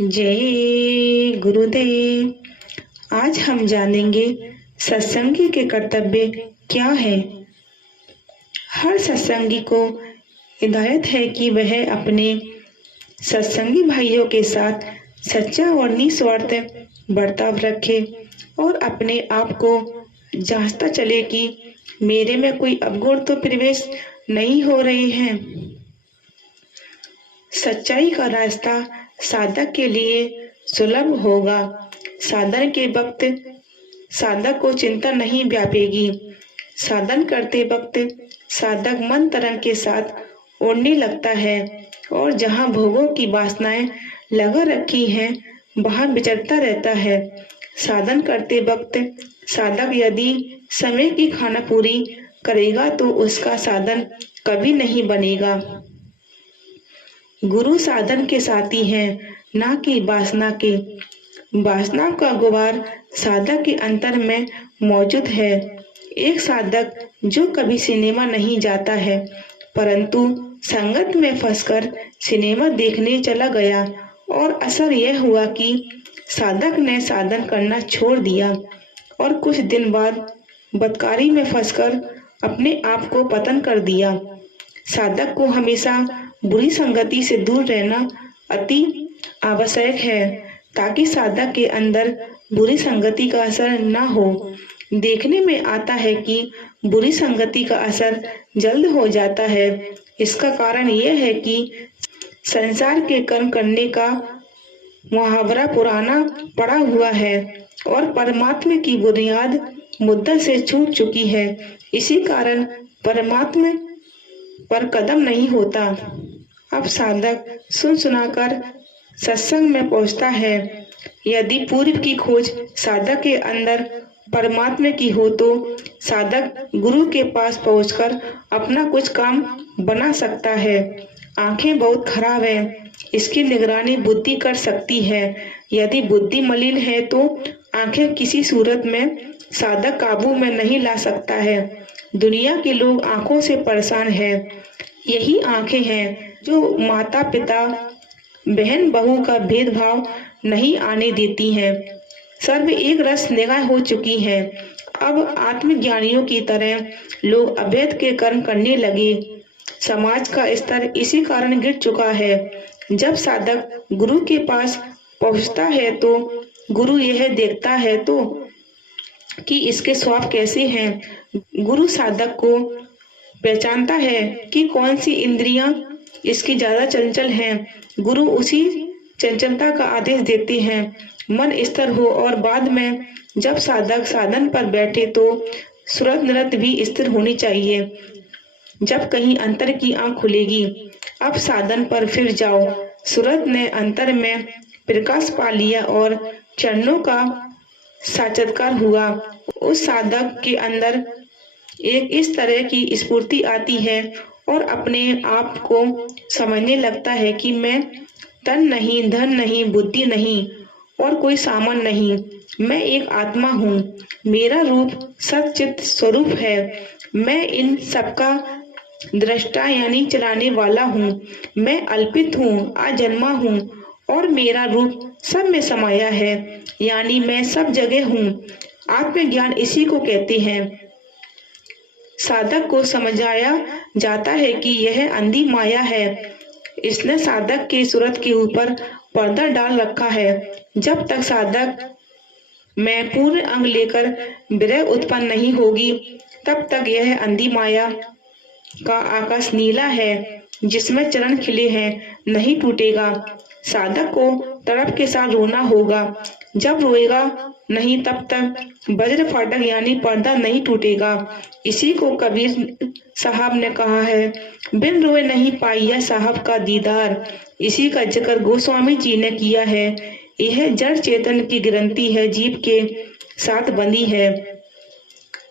जय गुरुदेव। आज हम जानेंगे सत्संगी के कर्तव्य क्या है। हर सत्संगी को हिदायत है कि वह अपने सत्संगी भाइयों के साथ सच्चा और निस्वार्थ बर्ताव रखे और अपने आप को जांचता चले कि मेरे में कोई अवगुण तो प्रवेश नहीं हो रहे हैं। सच्चाई का रास्ता साधक के लिए सुलभ होगा। साधन के वक्त साधक को चिंता नहीं व्यापेगी। साधन करते वक्त साधक मन तरंग के साथ उड़ने लगता है और जहाँ भोगों की वासनाएं लगा रखी हैं वहाँ विचरता रहता है। साधन करते वक्त साधक यदि समय की खाना पूरी करेगा तो उसका साधन कभी नहीं बनेगा। गुरु साधन के साथी हैं, ना कि वासना के। वासना का गुबार साधक के अंतर में मौजूद है। एक साधक जो कभी सिनेमा नहीं जाता है परंतु संगत में फंसकर सिनेमा देखने चला गया और असर यह हुआ कि साधक ने साधन करना छोड़ दिया और कुछ दिन बाद बदकारी में फंसकर अपने आप को पतन कर दिया। साधक को हमेशा बुरी संगति से दूर रहना अति आवश्यक है ताकि साधक के अंदर बुरी संगति का असर न हो। देखने में आता है कि बुरी संगति का असर जल्द हो जाता है। इसका कारण यह है कि संसार के कर्म करने का मुहावरा पुराना पड़ा हुआ है और परमात्मा की बुनियाद मुद्दा से छूट चुकी है। इसी कारण परमात्मा पर कदम नहीं होता। अब साधक सुन सुनाकर सत्संग में पहुंचता है। यदि पूर्व की खोज साधक के अंदर परमात्मा की हो तो साधक गुरु के पास पहुंचकर अपना कुछ काम बना सकता है। आंखें बहुत खराब है, इसकी निगरानी बुद्धि कर सकती है। यदि बुद्धि मलिन है तो आंखें किसी सूरत में साधक काबू में नहीं ला सकता है। दुनिया के लोग आंखों से परेशान है। यही आंखें हैं जो माता पिता बहन बहू का भेदभाव नहीं आने देती हैं। सर्व एक रस निगाह हो चुकी है। अब आत्मज्ञानियों की तरह लोग अवैध के कर्म करने लगे। समाज का स्तर इसी कारण गिर चुका है। जब साधक गुरु के पास पहुंचता है तो गुरु यह देखता है तो कि इसके स्वभाव कैसे हैं। गुरु साधक को पहचानता है कि कौन सी इंद्रियां इसकी ज्यादा चंचल हैं। गुरु उसी चंचलता का आदेश देते हैं। मन स्थिर हो और बाद में जब साधक साधन पर बैठे तो सुरत नृत्य भी स्थिर होनी चाहिए। जब कहीं अंतर की आंख खुलेगी। अब साधन पर फिर जाओ। सूरत ने अंतर में प्रकाश पा लिया और चरणों का साक्षात्कार हुआ। उस साधक के अंदर एक इस तरह की स्फूर्ति आती है और अपने आप को समझने लगता है कि मैं तन नहीं, धन नहीं, बुद्धि नहीं और कोई सामान नहीं। मैं एक आत्मा हूँ। मेरा रूप सच्चित स्वरूप है। मैं इन सबका दृष्टा यानी चलाने वाला हूँ। मैं अल्पित हूँ, अजन्मा हूँ और मेरा रूप सब में समाया है यानी मैं सब जगह हूँ। आत्मज्ञान इसी को कहते हैं। साधक को समझाया जाता है कि यह अंधी माया है। इसने साधक के सूरत के ऊपर पर्दा डाल रखा है। जब तक साधक में पूर्ण अंग लेकर विरह उत्पन्न नहीं होगी तब तक यह अंधी माया का आकाश नीला है जिसमें चरण खिले हैं, नहीं टूटेगा। साधक को तड़प के साथ रोना होगा। जब रोएगा नहीं तब तक वज्र फाटक यानी पर्दा नहीं टूटेगा। इसी को कबीर साहब ने कहा है, बिन रोए नहीं पाइया साहब का दीदार। इसी का जिक्र गोस्वामी जी ने किया है। यह जड़ चेतन की ग्रंथि है, जीव के साथ बंधी है।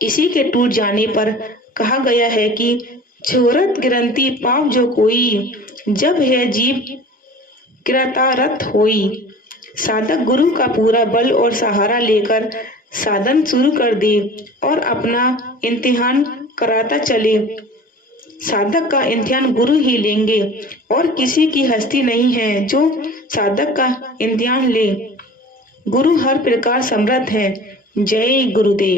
इसी के टूट जाने पर कहा गया है कि छोरत ग्रंथि पाप जो कोई, जब है जीव कृतारथ होई। साधक गुरु का पूरा बल और सहारा लेकर साधन शुरू कर दे और अपना इम्तिहान कराता चले। साधक का इम्तिहान गुरु ही लेंगे और किसी की हस्ती नहीं है जो साधक का इम्तिहान ले। गुरु हर प्रकार समर्थ है। जय गुरुदेव।